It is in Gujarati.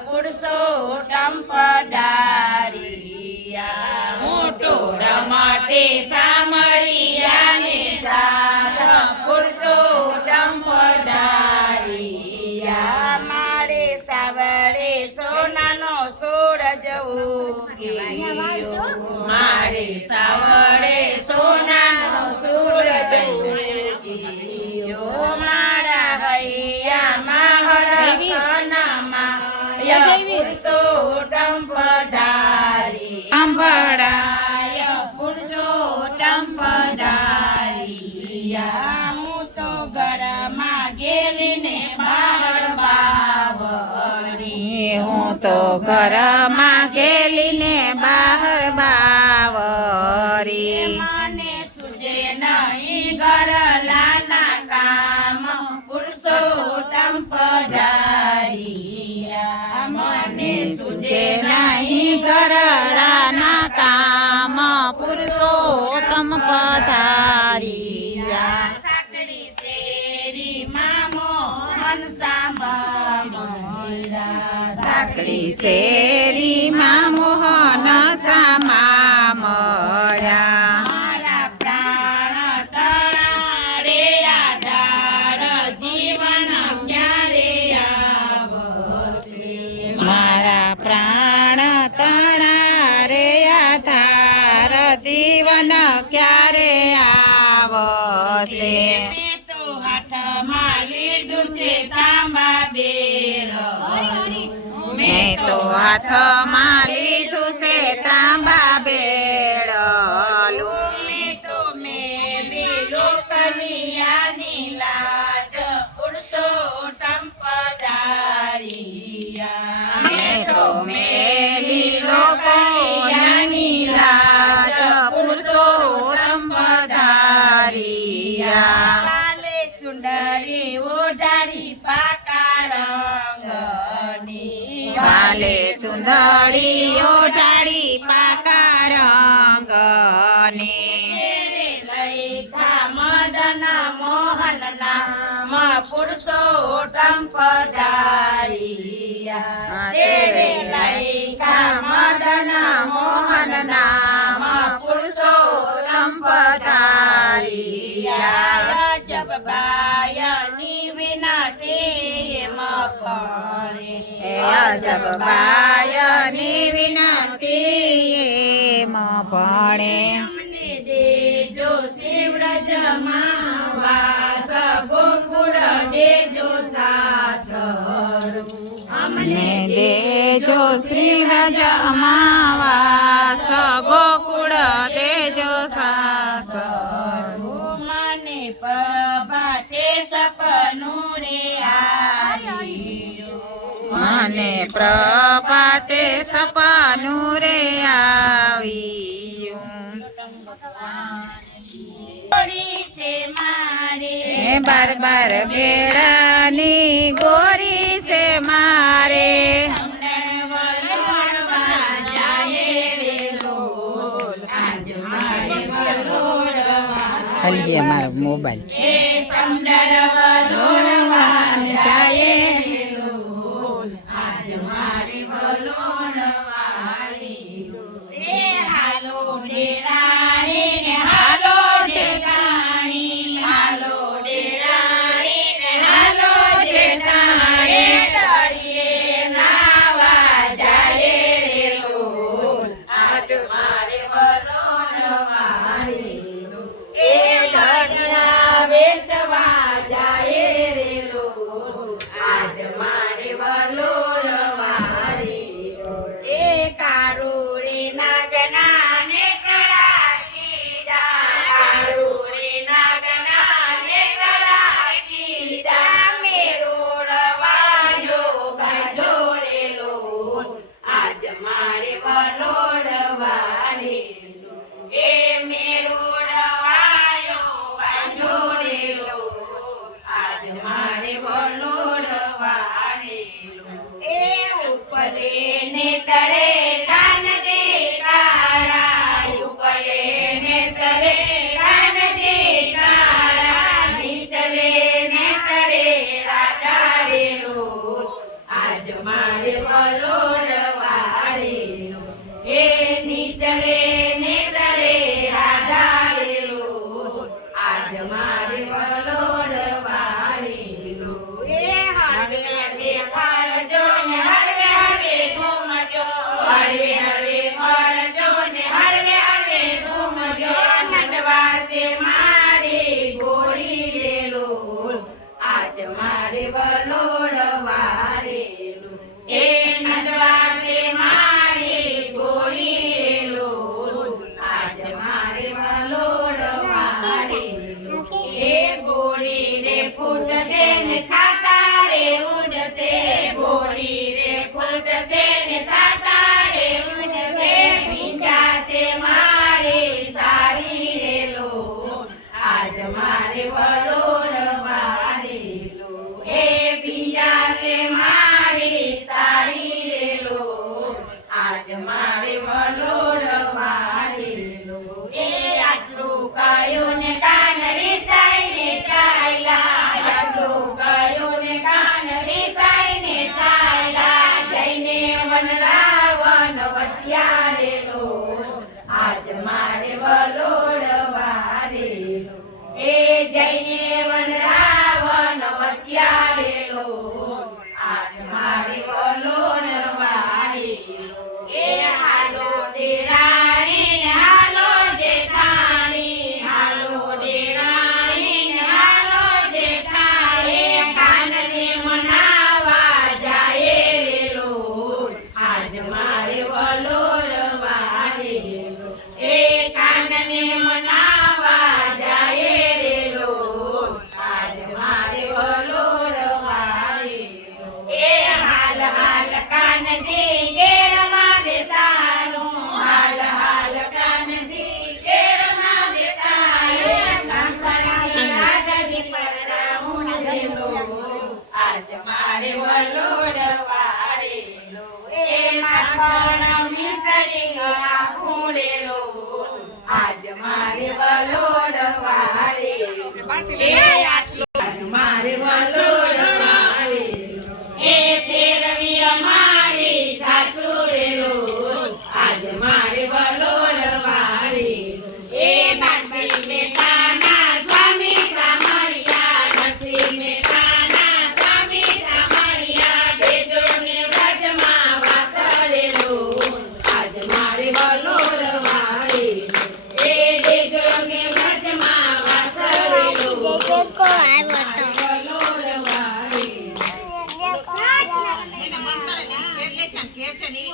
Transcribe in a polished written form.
પુરુષોત્તમ પધાર્યા મોટો રમતે સામળિયા ને સાથ પુરુષોત્તમ પધાર્યા મારે સાવરે સોનાનો સૂરજ ઉગ્યો મારે સાવરે સોનાનો સૂરજ ઉગ્યો મારા હૈયામાં હળકનામાં પુરુષોત્તમ પધારી અંબળાય પુરુષોત્તમ પધારિયા હું તો ઘરમાં ગેલીને બહાર બાવરી હું તો ઘરમાં ગેલીને બહાર બાવરી મને સુજે નહીં ઘરલાના કામ પુરુષોત્તમ પધારિયા મને સુજે નહીં ઘરડાના કામ પુરુષોત્તમ પધાર્યા સાંકડી શેરીમાં મોહન સામા મળ્યા સાંકડી શેરીમાં મોહન સામા મળ્યા મારા પ્રાણ તણારે આધાર જીવન ક્યારે આવશે મારા પ્રાણ તણા રે આધાર જીવન ક્યારે આવશે મેં તો હાથમાં લીધું છે તાંબા બેર મેં તો હાથમાં લીધું છે ત્રાંબા બેડલું મેં તો મેલી લોકલિયાની લાજ પુરુષોત્તમ પધારિયા મેં તો મેલી લોકોની લાજ પુરુષોત્તમ પધાર્યા લાલે ચુંદડી ઓઢાડી પાકા રંગની વાલે ચુંદડી ઓઢાડી પાકા રંગની મદના મોહનના પુરુષોત્તમ પધારિયા મદના મોહનના પુરુષોત્તમ પધાર્યા જબ બાયની વિનતી મફળે અજબ બાયની વિનતી એમ ભણે અમને દેજો શિવરાજમાં વાસ ગોકુળ દેજો સાસરું ને દેજો શ્રી વ્રજ અમાવાસ ગોકુળ દેજો સાસરું મને પ્રભાતે સપનું રે આવ્યું મને પ્રભાતે સપનું રે આવ્યું ગોરી છે મારે હે બાર બાર બેડાની ગોરી છે મારે હલીએ મારો મોબાઈલ જાય મારે વલોડ વાળેલો એ નીચલે ને તરે આધારેલો આજ મારે વલોડ વાળેલો એ હળવે હળવે ફરજો ને હળવે હળવે ઘૂમજો હળવે હળવે ફરજો ને હળવે હળવે ઘૂમજો નંદવાસે મારે ગોળી રેલો આજ મારે વલોડ વાળેલો એ નંદવાસે મારે ગોળી રેલો આજ મારે વલોડ વાળેલો એ ગોળી રે ફૂટશે ને છાતા રે ઉડશે ગોળી રે ફૂટશે ને છાતા રે ઉડશે ભીંજાશે મારે સારી રેલો આજ મારે વલોડ વાળેલો એ ભીંજાશે મારી સારી રેલો આજ મારે વલોડ વાળેલો એ આટલું કયું ને કાન રીસાઈને ચાલ્યા આટલું કયું ને કાન રીસાઈને ચાલ્યા જઈને વનરાવન વસ્યા રેલો આજ મારે વલોડ વાળેલો એ જઈને વનરાવન વસ્યા રેલો આજ મારે વલોડ વાળેલો એ હાલો દેરાણી ને હાલો જેઠાણી હાલો દેરાણી ને હાલો જેઠાણી કાનને મનાવા જાય રેલો આજ મારે વલોડ વાળેલો એ કાનને મનાવા જાય રેલો આજ મારે વલોડ વાળેલો એ હાલ હાલ કાનજી ઘેરમાં બેસાડું હાલ હાલ કાનજી ઘેરમાં બેસાડું કાંકણજી રાજાજી પરણાવું રેલો આજ મારે વલોડ વાળેલો એ માખણ મિસળી આખુડેલો આજ મારે વલોડ વાળેલો એ આજ મારે વલોડ વાળેલો એ ફેરવી અમારી સાસુ રેલો આજ મારે વલોડ વાળેલો એ નરસિંહ મહેતાના સ્વામી સામળિયા નરસિંહ મહેતાના સ્વામી સામળિયા દેજો ને વ્રજમાં વાસ રેલો આજ મારે વલોડ વાળેલો એ દેજો ને વ્રજમાં વાસ રેલો વલોડ વાળેલો